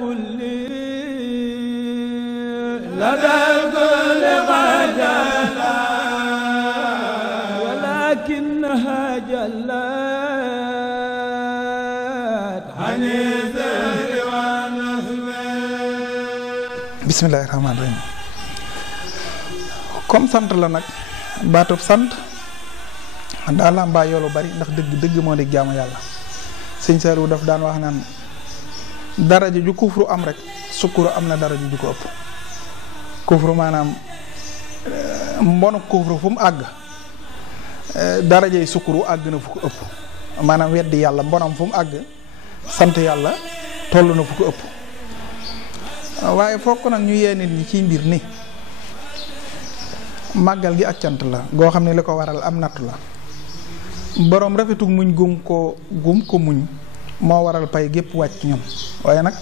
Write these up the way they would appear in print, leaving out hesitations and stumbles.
كل لدى الكل غجلت ولكنها جلت عن الذل والنصب. بسم الله الرحمن الرحيم. comme sant la nag baatub sant daa làmbaa yoolu bari ndax dëgg moo di jaamu yàlla. sëñ Saliou daf daan wax naan daraja ju kufru am rek sukkuru am na daraja ju ko ëpp. kufru maanaam mbonu kufru fu mu àgg darajay sukkuru àgg na fu ko ëpp. maanaam weddi yàlla mbonam fu mu àgg sant yàlla toll na fu ko ëpp. waaye fokk nag ñu yee nit ñi ciy mbir ni màggal gi ak cant la goo xam ne li ko waral am nattu la. boroom rafetug muñ gum ko muñ moo waral pay gépp wàcc ñoom. waaye nag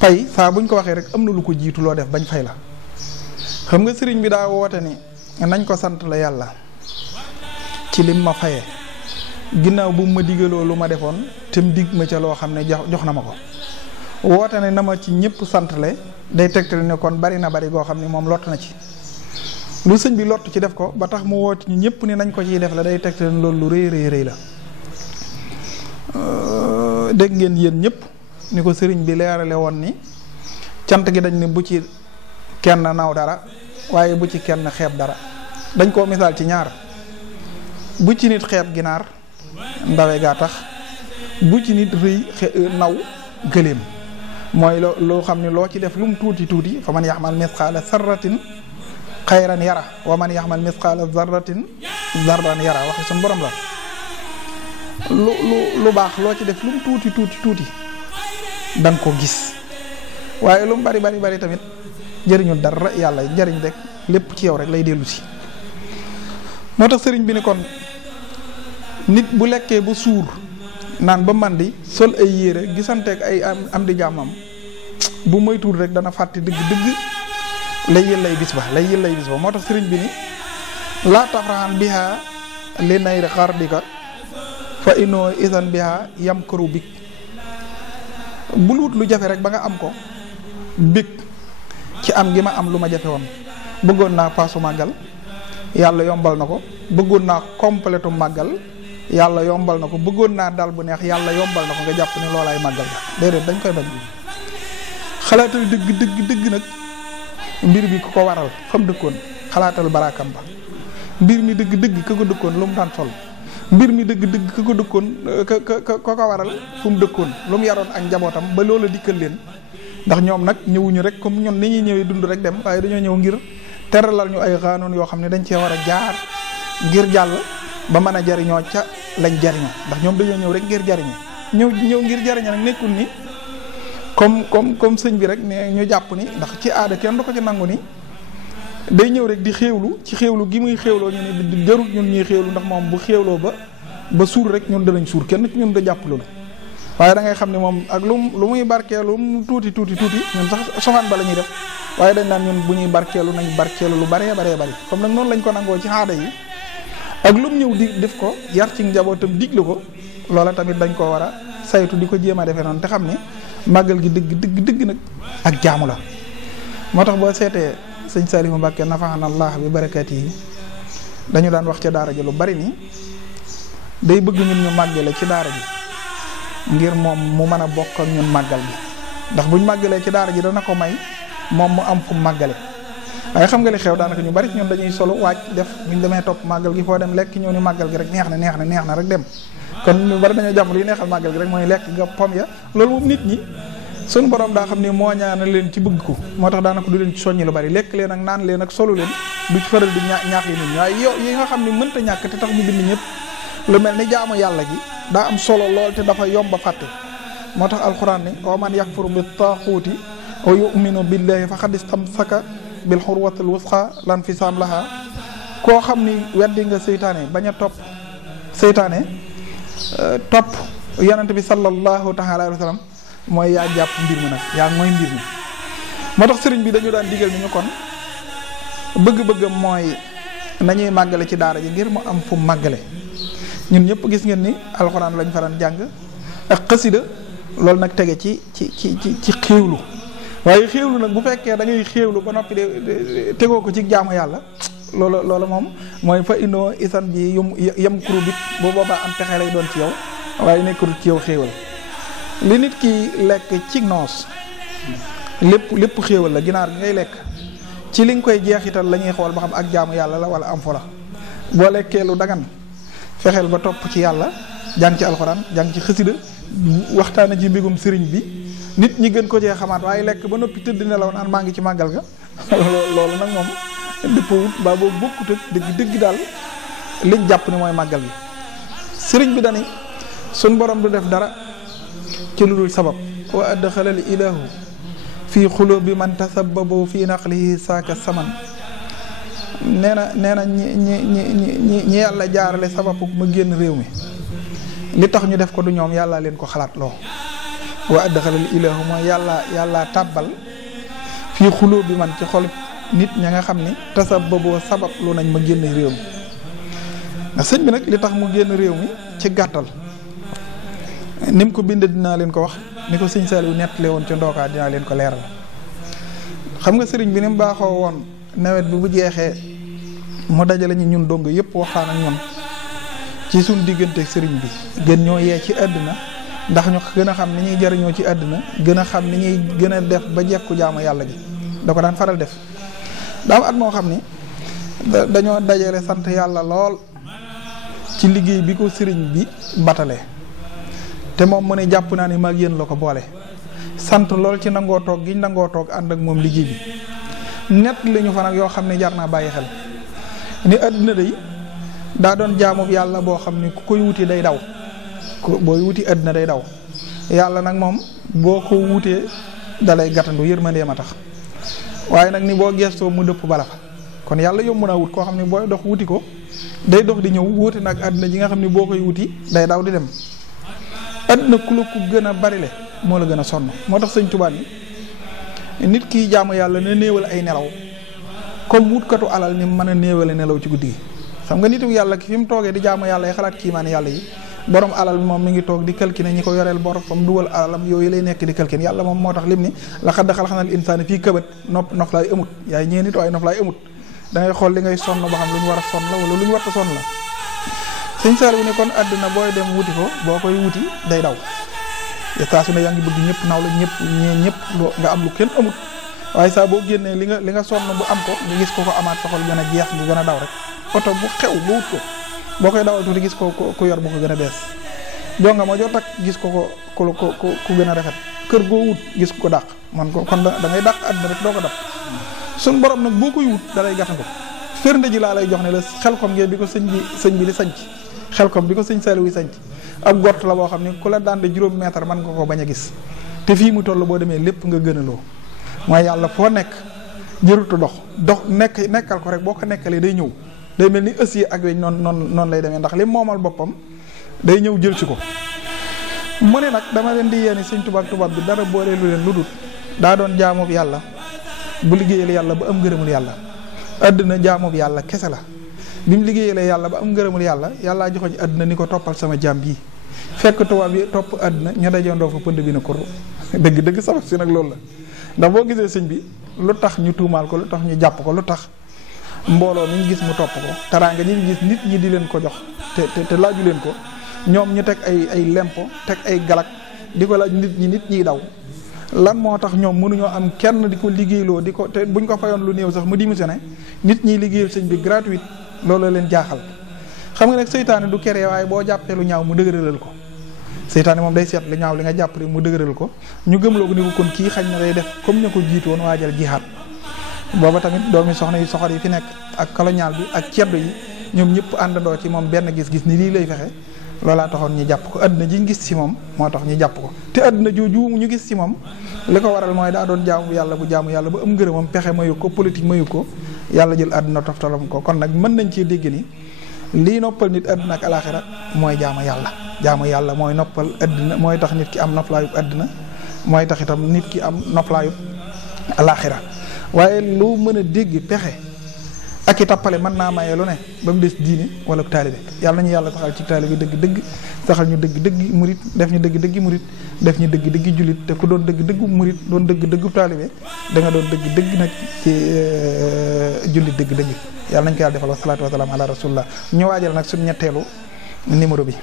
pay saa buñ ko waxee rek am na lu ko jiitu loo def bañ fay la. xam nga sëriñ bi daa woote ni nañ ko sant la yàlla ci lim ma fayee ginnaaw bu ma digaloo lu ma defoon te mu dig ma ca loo xam ne jox na ma ko. woote ne na ma ci ñëpp santle day tegtal ne kon bari na bari goo xam ne moom lott na ci. lu sëñ bi lott ci def ko ba tax mu woote ñu ñëpp ni nañ ko ciy def la day tegtal ne loolu lu rëy la. dégg ngeen yéen ñëpp ni ko sëriñ bi leerale woon ni cant gi dañ ne bu ci kenn naw dara waaye bu ci kenn xeeb dara. dañ koo misaal ci ñaar bu ci nit xeeb ginaar ndawe gaa tax bu ci nit rëy naw gëléem mooy loo xam ne loo ci def lu mu tuuti fa man yaxmal misqaala sarratin xayran yara wa man yaxmal misqaala zarratin zarran yara waxe suñu borom la. lu baax loo ci def lu mu tuuti da nga ko gis waaye lu mu bari tamit jëriñu dara yàlla njëriñ rek lépp ci yow rek lay dellu si. moo tax sëriñ bi ni kon nit bu lekkee ba suur naan ba màndi sol ay yére gisanteeg ay am di jàmmam bu moytuwul rek dana fàtte dëgg lay yëllay bis ba moo tax sëriñ bi ni laa tafraxan biha li nayri xardika fa inoo isan biha yam këru big bul wut lu jafe rek ba nga am ko big ci am gi ma am lu ma jafe woon. bëggoon naa paasu màggal yàlla yombal na ko. bëggoon naa complétu màggal yàlla yombal na ko. bëggoon naa dal bu neex yàlla yombal na ko nga jàpp ne loolaay màggal ga déedéet dañ koy bañ. xalaatal dëgg nag mbir bi ku ko waral fa mu dëkkoon xalaatal baraakam ba. mbir mi dëgg ka ko dëkkoon lu mu daan sol. mbir mi dëgg ka ko dëkkoon ka ko waral fu mu dëkkoon lu mu yaroon ak njabootam ba loola dikkal leen. ndax ñoom nag ñëwuñu rek comme ñun ni ñuy ñëwee dund rek dem waaye dañoo ñëw ngir teralal ñu ay xaanoon yoo xam ne dañ cee war a jaar ngir jàll ba mën a jariñoo ca lañ jariñoo ndax ñoom dañoo ñëw rek ngir jariñoo ñëw ngir jariñoo nag nekkul ni comme sëñ bi rek ne ñu jàpp ni ndax ci aada kenn du ko ci nangu ni day ñëw rek di xéewlu ci xéewlu gi muy xéewloo ñu ne jarul ñun ñuy xéewlu ndax moom bu xéewloo ba suur rek ñun danañ suur kenn ci ñun da jàpp loolu. waaye da ngay xam ne moom ak lu muy barkeelu mu tuuti ñun sax sofaan ba la ñuy def waaye dañ naan ñun bu ñuy barkeelu nañ barkeelu lu baree bari comme nag noonu lañ ko nangoo ci aada yi ak lu mu ñëw di def ko yar ci njabootam diglu ko loola tamit dañ ko war a saytu di ko jéem a defee noonu te xam ne màggal gi dëgg nag ak jaamu la. moo tax boo seetee sëñ Saliou Mbacke nafaxanallah bi barakaat yi dañu daan wax ca daara ji lu bari ni day bëgg ñun ñu màggale ci daara ji ngir moom mu mën a bokk ak ñun màggal gi ndax buñ màggalee ci daara ji dana ko may moom mu am fu màggale. waaye xam nga li xew daanaka ñu bari ñun dañuy solo wàcc def buñ demee topp màggal gi foo dem lekk ñëw ni màggal gi rek neex na rek dem kon ñu bari dañoo jàpp li neexal màggal gi rek mooy lekk nga pom ya loolu moom nit ñi suñu borom daa xam ne moo ñaana leen ci bëgg ko moo tax daanaka du leen ci soññi lu bari lekk leen ak naan leen ak solu leen du ci faral di ñaax yi nit ñi waaye yi nga xam ne mënta ñàkk te tax ñu bind ñëpp lu mel ni jaamu yàlla gi daa am solo lool te dafa yomb a fàtte moo tax alxuraan ni wa man yakfur bi taaxuuti wa yuminu billahi faqad istamsaka bil xurwatil wusqa lan fisaam laha koo xam ni weddi nga seytaane bañ a topp seytaane topp yonente bi sallallahu taala alayhi wa sallam mooy yaa jàpp mbir mi nag yaa mooy mbir mi. moo tax sëriñ bi dañu daan digal ni ñu kon bëgg-bëggam mooy nañuy màggale ci daara ji ngir mu am fu màggale ñun ñëpp gis ngeen ni alxuraan lañ faran jàng ak xasida loolu nag tege ci xéewlu waaye xéewlu nag bu fekkee da ngay xéewlu ba noppi de tegoo ko ci jaamu yàlla loolu moom mooy fa indoo isan bi yem kuru bit bu boobaa am pexe lay doon ci yow waaye nekkul ci yow xéewal li nit ki lekk ci noos lépp xéewal la ginaar gi ngay lekk ci li nga koy jeexital la ñuy xool ba xam ak jaamu yàlla la wala am fo la boo lekkee lu dagan fexeel ba topp ci yàlla jàng ci alxuraan jàng ci xasida waxtaana ci mbigum sëriñ bi nit ñi gën ko cee xamaat waaye lekk ba noppi tëdd nelaw naan maa ngi ci màggal ga loolu nag moom dëppawut mbaa boobu bokkut ak dëgg daal liñ jàpp ni mooy màggal gi sëriñ bi dani suñ borom du def dara ci lu dul sabab wa adxalal ilahu fii xulubi man tasabbabu fii naqlihi saaka saman nee na ñi yàlla jaarale sababu ma génn réew mi li tax ñu def ko du ñoom yàlla leen ko xalaat loo wa adxalal ilahu mooy yàlla tàbbal fii xulubi man ci xol nit ña nga xam ni tasabbabu sabab lu nañ ma génn réew mi ndax sëñ bi nag li tax mu génn réew mi ci gàttal ni mu ko bind dinaa leen ko wax ni ko sëñ Saliou nettali woon ci ndookaa dinaa leen ko leeral xam nga sëriñ bi ni mu baaxoo woon nawet bi bu jeexee mu dajale ñu ñun dong yëpp waxtaan ak ñun ci suñ diggante sëriñ bi gën ñoo yee ci àddina ndax ñu gën a xam ni ñuy jariñoo ci àddina gën a xam ni ñuy gën a def ba jekku jaamu yàlla gi da ko daan faral def daam at moo xam ni dañoo dajale sant yàlla lool ci liggéey bi ko sëriñ bi batale te moom mu ne jàpp naa ni maag yéen la ko boole sant lool ci nangoo toog giñ nangoo toog ànd ak moom liggéey bi nett li ñu fa nag yoo xam ne jar naa bàyyi xel ni àddina day daa doon jaamub yàlla boo xam ne ku koy wuti day daw booy wuti àddina day daw yàlla nag moom boo ko wutee dalay gàttandu yërmandee ma tax waaye nag ni boo gestoo mu dëpp bala fa kon yàlla yomb naa wut koo xam ne booy dox wuti ko day dox di ñëw wuute nag àddina ji nga xam ne boo koy wuti day daw di dem àddina ku la ku gën a bari le moo la gën a sonn moo tax sëñ Tuubaa ni nit kiy jaamu yàlla ne néewal ay nelaw comme wutkatu alal ni mën a néewale nelaw ci guddi gi xam nga nitu yàlla ki fi mu toogee di jaamu yàlla yi xalaat kiimaani yàlla yi borom alal moom mi ngi toog di calculer ñi ko yoreel bor fam dugal alalam yooyu lay nekk di calculer yàlla moom moo tax lim ni laqad xalaqnal insaana fii kabad noflaay amut yaay ñee nit waaye noflaay amut da ngay xool li ngay sonn ba xam lu ñu war a sonn la wala lu ñu war a sonn la sëñ Saliou ne kon àddina booy dem wuti ko boo koy wuti day daw saa su ne yaa ngi bëgg ñëpp naw la ñëpp nga am lu kenn amut waaye saa boo génnee li nga sonn bu am ko nga gis ko amaat soxol gën a jeex bu gën a daw rek oto bu xew ba wut ko boo koy dawal tuuti gis ko ku yor bu ko gën a bees jonga ma joo takk gis ko ku gën a rafet kër goo wut gis ko dàq man ko kon da ngay dàq àddina rek doo ko dab suñ borom nag boo koy wut dalay gàttandu firnde ji laa lay jox ne la Xelkom ngeen bi ko sëñ bi di sanc Xelkom bi ko sëñ Saliou yi sanc ab gort la boo xam ne ku la daan de juróom mètre mën nga ko bañ a gis te fii mu toll boo demee lépp nga gënaloo mooy yàlla foo nekk jërutu dox nekkal ko rek boo ko nekkalee day ñëw day mel ni ëssier ak weñ noonu lay demee ndax li moomal boppam day ñëw jël ci ko mu ne nag dama leen di yéene sëñ tubaab bi dara booleelu leen lu dul daa doon jaamub yàlla bu liggéeyal yàlla ba am ngërëmul yàlla àddina jaamub yàlla kese la bi mu liggéeyalee yàlla ba am ngërëmul yàlla yàllaa joxoñ àddina ni ko toppal sama jaam bii fekk tubaab yi topp àddina ña dajandoo fa pënd bi na ko dëgg sabab si nag loolu la ndax boo gisee sëñ bi lu tax ñu tuumaal ko lu tax ñu jàpp ko lu tax mbooloo mi ñu gis mu topp ko taraanga ñi ñu gis nit ñi di leen ko jox te laaju leen ko ñoom ñu teg ay lempo teg ay galak di ko laaj nit ñiy daw lan moo tax ñoom mënuñoo am kenn di ko liggéeyloo di ko te buñ ko fayoon lu néew sax mu démissionné nit ñiy liggéeyal sëñ bi gratuite loolu leen jaaxal xam nga nag seytaane du kere waaye boo jàppee lu ñaaw mu dëgëralal ko seytaane moom day seet lu ñaaw li nga jàpp rek mu dëgëral ko ñu gëmloo ko ni ko kon kii xañ na day def comme ñu ko jiitu woon waajal jihaat booba tamit doomi soxna yu soxor yi fi nekk ak colonial bi ak ceddo yi ñoom ñëpp àndandoo ci moom benn gis-gis ni lii lay fexe loolaa taxoon ñu jàpp ko àdduna ji ñu gis ci moom moo tax ñu jàpp ko te àdduna jooju ñu gis ci moom li ko waral mooy daa doon jaamu yàlla bu am ngërëmam pexe mayu ko politique mayu ko yàlla jël àdduna toftalam ko kon nag mën nañ cee dégg ni lii noppal nit àdduna ak alaaxira mooy jaamu yàlla mooy noppal àdduna mooy tax nit ki am noflaayub àdduna mooy tax itam nit ki am noflaayub alaaxira waaye loo mën a dégg pexe ak i tappale mën naa maye lu ne ba mu des diine wala taalibe yàlla nañu yàlla saxal ci taalibe dëgg-dëgg saxal ñu dëgg-dëgg murit def ñu dëgg-dëgg murit def ñu dëgg-dëgg jullit te ku doon dëgg-dëgg murit doon dëgg-dëgg taalibe da nga doon dëgg-dëgg nag ci jullit dëgg-dëgg yàlla nañ ko yàlla defal wa salaatu wa salaam ala rasulillah ñu waajal nag suñu ñetteelu numéro bi